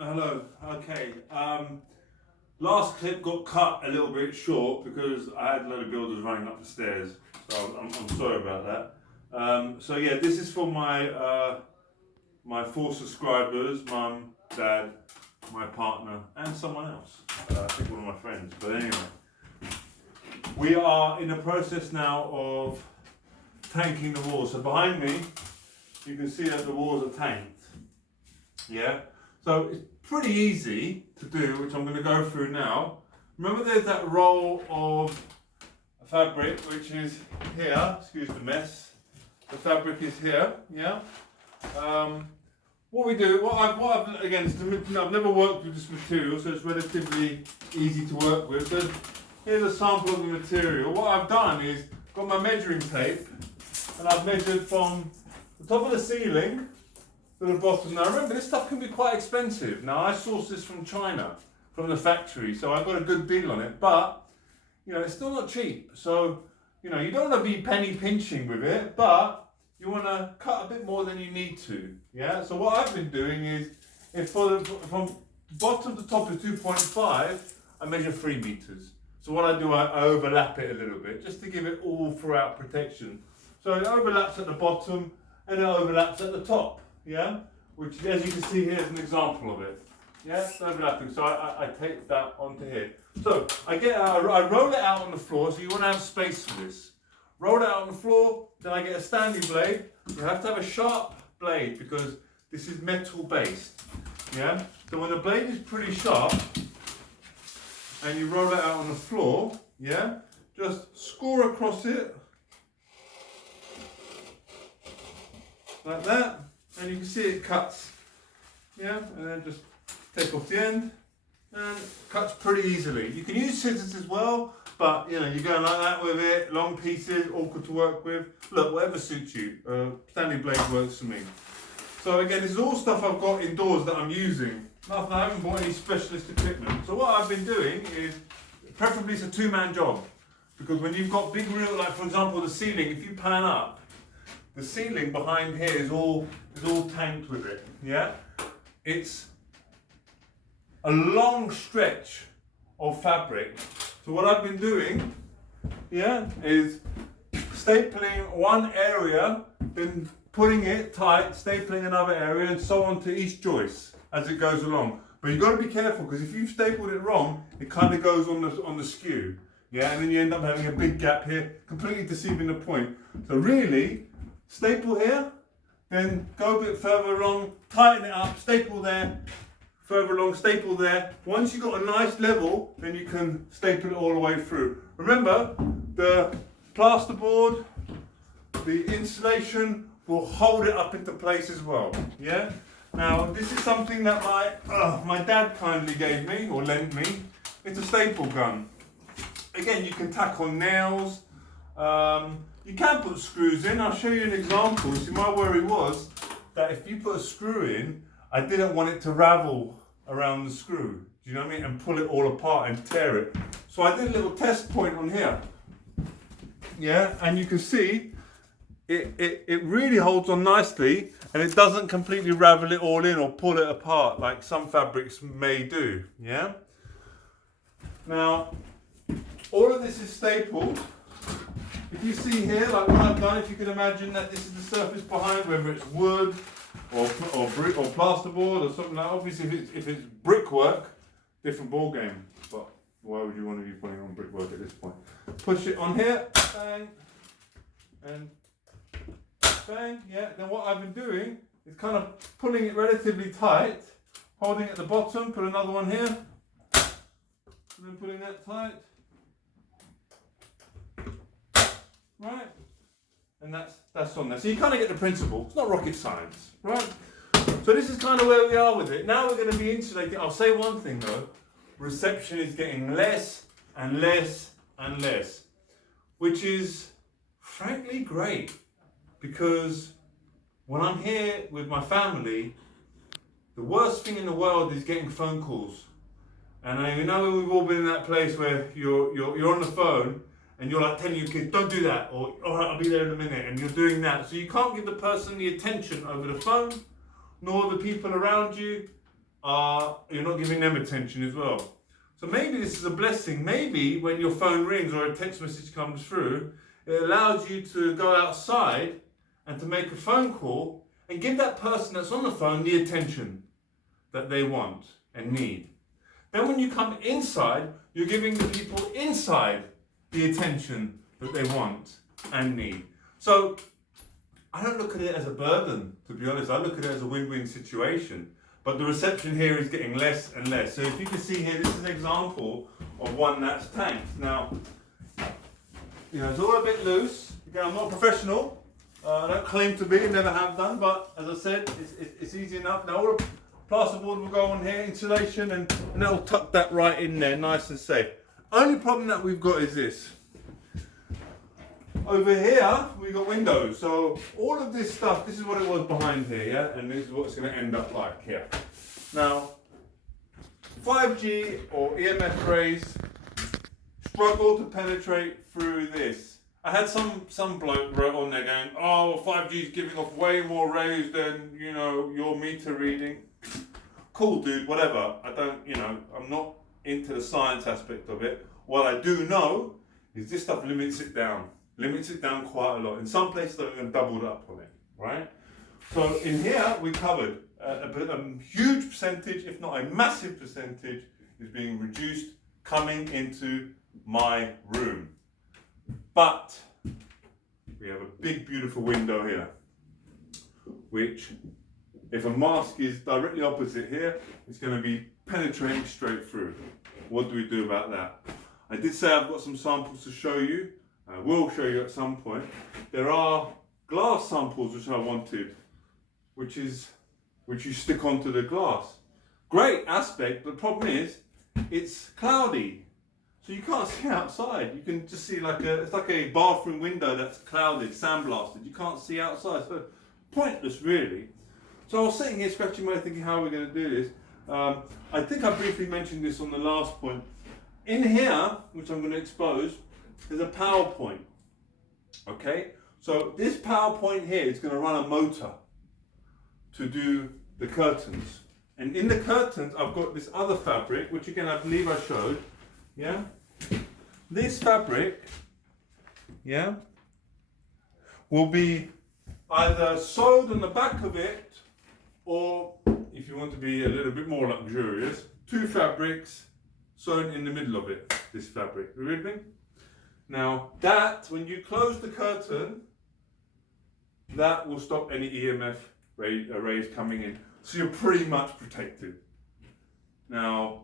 Hello. Okay. Last clip got cut a little bit short because I had a load of builders running up the stairs. So I'm sorry about that. So yeah, this is for my 4 subscribers: mum, dad, my partner, and someone else. I think one of my friends. But anyway, we are in the process now of tanking the walls. So behind me, you can see that the walls are tanked. Yeah. So it's pretty easy to do, which I'm going to go through now. Remember there's that roll of fabric which is here, excuse the mess. The fabric is here, yeah? I've never worked with this material, so it's relatively easy to work with. So here's a sample of the material. What I've done is got my measuring tape and I've measured from the top of the ceiling to the bottom. Now remember, this stuff can be quite expensive. Now I sourced this from China, from the factory, so I got a good deal on it, but it's still not cheap. So you don't want to be penny pinching with it, but you want to cut a bit more than you need to. Yeah. So what I've been doing is, from bottom to top is 2.5, I measure 3 meters. So what I do, I overlap it a little bit just to give it all throughout protection. So it overlaps at the bottom and it overlaps at the top. Yeah, which as you can see here is an example of it. Yeah, it's overlapping. So I take that onto here. So I roll it out on the floor. So you want to have space for this. Roll it out on the floor. Then I get a standing blade. You have to have a sharp blade because this is metal based. Yeah. So when the blade is pretty sharp and you roll it out on the floor, yeah, just score across it like that. And you can see it cuts, yeah, and then just take off the end, and it cuts pretty easily. You can use scissors as well, but you're going like that with it, long pieces, awkward to work with. Look, whatever suits you. Standing blade works for me. So again, this is all stuff I've got indoors that I'm using. Nothing, I haven't bought any specialist equipment. So what I've been doing is, preferably it's a 2-man job, because when you've got big real, like for example the ceiling, if you pan up, the ceiling behind here is all tanked with it. Yeah, it's a long stretch of fabric. So what I've been doing, yeah, is stapling one area, then putting it tight, stapling another area, and so on to each joist as it goes along. But you've got to be careful because if you've stapled it wrong, it kind of goes on the skew. Yeah, and then you end up having a big gap here, completely deceiving the point. So really, staple here, then go a bit further along, tighten it up, staple there, further along, staple there. Once you've got a nice level, then you can staple it all the way through. Remember, the plasterboard, the insulation will hold it up into place as well. Yeah. Now this is something that my dad kindly gave me or lent me. It's a staple gun. Again, you can tack on nails. You can put screws in. I'll show you an example. See, my worry was that if you put a screw in, I didn't want it to ravel around the screw. Do you know what I mean? And pull it all apart and tear it. So I did a little test point on here. Yeah, and you can see it really holds on nicely and it doesn't completely ravel it all in or pull it apart like some fabrics may do. Yeah. Now, all of this is stapled. If you see here, like what I've done, if you can imagine that this is the surface behind, whether it's wood or brick or plasterboard or something like that. Obviously, if it's brickwork, different ball game. But why would you want to be putting on brickwork at this point? Push it on here, bang, and bang. Yeah. Then what I've been doing is kind of pulling it relatively tight, holding it at the bottom. Put another one here, and then putting that tight. Right, and that's on there. So you kind of get the principle. It's not rocket science, right? So this is kind of where we are with it. Now we're going to be insulating. I'll say one thing though: reception is getting less and less and less, which is frankly great because when I'm here with my family, the worst thing in the world is getting phone calls. And we've all been in that place where you're on the phone. And you're like telling your kids, don't do that, or all right, I'll be there in a minute, and you're doing that. So you can't give the person the attention over the phone, nor the people around you, you're not giving them attention as well. So maybe this is a blessing. Maybe when your phone rings or a text message comes through, it allows you to go outside and to make a phone call and give that person that's on the phone the attention that they want and need. Then when you come inside, you're giving the people inside the attention that they want and need. So I don't look at it as a burden, to be honest. I look at it as a win-win situation. But the reception here is getting less and less. So if you can see here, this is an example of one that's tanked. Now, you know, it's all a bit loose. Again, I'm not a professional. I don't claim to be, never have done. But as I said, it's easy enough. Now, all the plasterboard will go on here, insulation, and that'll tuck that right in there, nice and safe. Only problem that we've got is this. Over here, we've got windows. So all of this stuff, this is what it was behind here, yeah? And this is what it's going to end up like here. Now, 5G or EMF rays struggle to penetrate through this. I had some bloke wrote on there going, oh, 5G is giving off way more rays than, you know, your meter reading. Cool, dude, whatever. I don't, you know, I'm not into the science aspect of it. What I do know is this stuff limits it down. Limits it down quite a lot. In some places, they're going to double up on it, right? So in here, we covered a huge percentage, if not a massive percentage, is being reduced coming into my room. But we have a big, beautiful window here, which, if a mask is directly opposite here, it's going to be penetrating straight through. What do we do about that? I did say I've got some samples to show you. I will show you at some point. There are glass samples which I wanted, which you stick onto the glass. Great aspect, but the problem is it's cloudy. So you can't see outside. You can just see it's like a bathroom window that's clouded, sandblasted. You can't see outside. So pointless really. So I was sitting here scratching my head thinking how we're going to do this. I think I briefly mentioned this on the last point. In here, which I'm going to expose, there's a power point. Okay? So this power point here is going to run a motor to do the curtains. And in the curtains, I've got this other fabric, which again, I believe I showed. Yeah? This fabric, yeah, will be either sewed on the back of it, or if you want to be a little bit more luxurious, two fabrics sewn in the middle of it, this fabric. You with me? Now that, when you close the curtain, that will stop any EMF rays coming in. So you're pretty much protected. Now,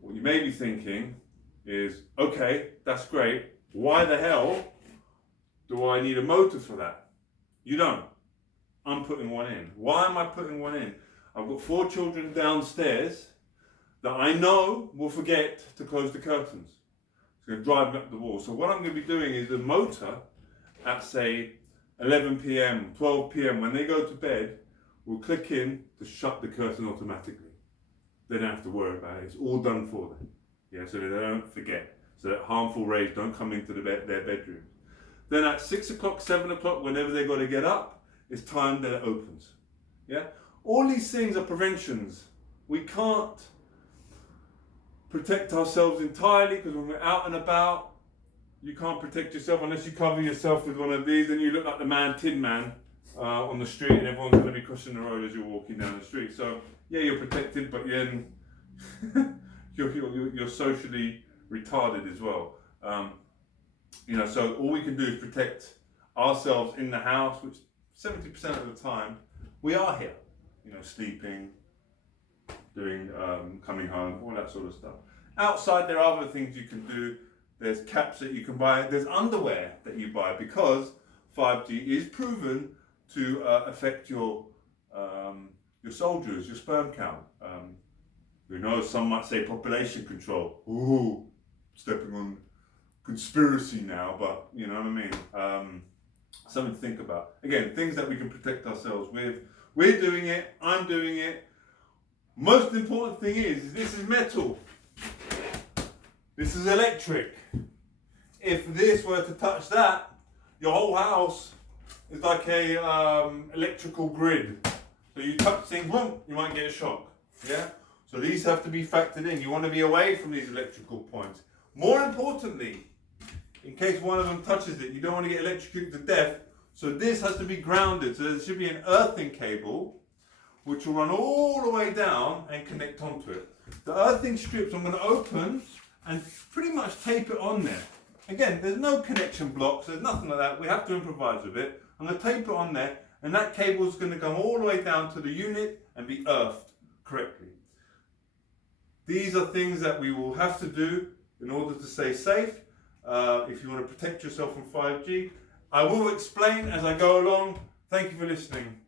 what you may be thinking is, okay, that's great. Why the hell do I need a motor for that? You don't. I'm putting one in. Why am I putting one in? I've got 4 children downstairs that I know will forget to close the curtains. It's going to drive me up the wall. So what I'm going to be doing is the motor at, say, 11 p.m, 12 p.m, when they go to bed, will click in to shut the curtain automatically. They don't have to worry about it. It's all done for them. Yeah, so that they don't forget. So that harmful rays don't come into their bedrooms. Then at 6 o'clock, 7 o'clock, whenever they got to get up, it's time that it opens. Yeah? All these things are preventions. We can't protect ourselves entirely, because when we're out and about, you can't protect yourself unless you cover yourself with one of these, and you look like the Tin Man on the street, and everyone's going to be crossing the road as you're walking down the street. So yeah, you're protected, but you're socially retarded as well. You know, so all we can do is protect ourselves in the house, which 70% of the time we are here. You know, sleeping, doing, coming home, all that sort of stuff. Outside, there are other things you can do. There's caps that you can buy. There's underwear that you buy, because 5G is proven to affect your soldiers, your sperm count. You know, some might say population control. Ooh, stepping on conspiracy now, but you know what I mean. Something to think about. Again, things that we can protect ourselves with. We're doing it. I'm doing it. Most important thing is this is metal. This is electric. If this were to touch that, your whole house is like a electrical grid. So you touch things, boom, you might get a shock. Yeah. So these have to be factored in. You want to be away from these electrical points. More importantly, in case one of them touches it, you don't want to get electrocuted to death. So this has to be grounded. So there should be an earthing cable which will run all the way down and connect onto it. The earthing strips I'm going to open and pretty much tape it on there. Again, there's no connection blocks, there's nothing like that. We have to improvise with it. I'm going to tape it on there, and that cable is going to come all the way down to the unit and be earthed correctly. These are things that we will have to do in order to stay safe. If you want to protect yourself from 5G, I will explain as I go along. Thank you for listening.